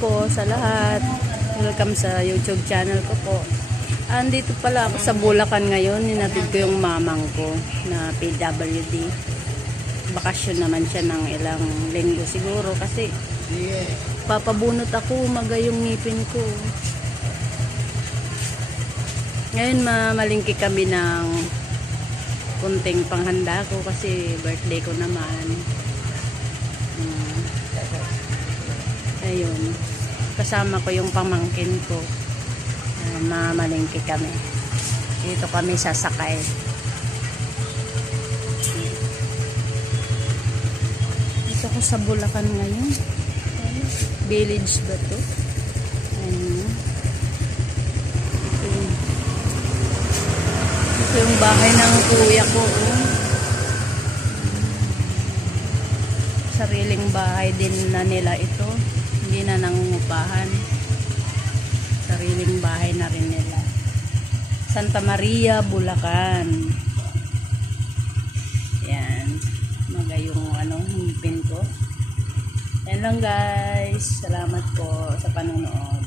po sa lahat. Welcome sa YouTube channel ko po. Andito pala ako sa Bulacan ngayon. Ninatid ko yung mamang ko na PWD. Bakasyon naman siya ng ilang linggo siguro kasi papabunot ako, magayong ngipin ko. Ngayon mamalingki kami ng kunting panghanda ko kasi birthday ko naman. Ayun, kasama ko yung pamangkin ko. Mamalingki kami. Dito kami sasakay. Dito ako sa Bulacan ngayon. Village ba to? Ayun. Ito yung bahay ng kuya ko. Sariling bahay din na nila ito. Hindi na nangungupahan. Sariling bahay na rin nila. Santa Maria, Bulacan. Yan. Magayong ngipin ko. Yan lang guys. Salamat po sa panonood.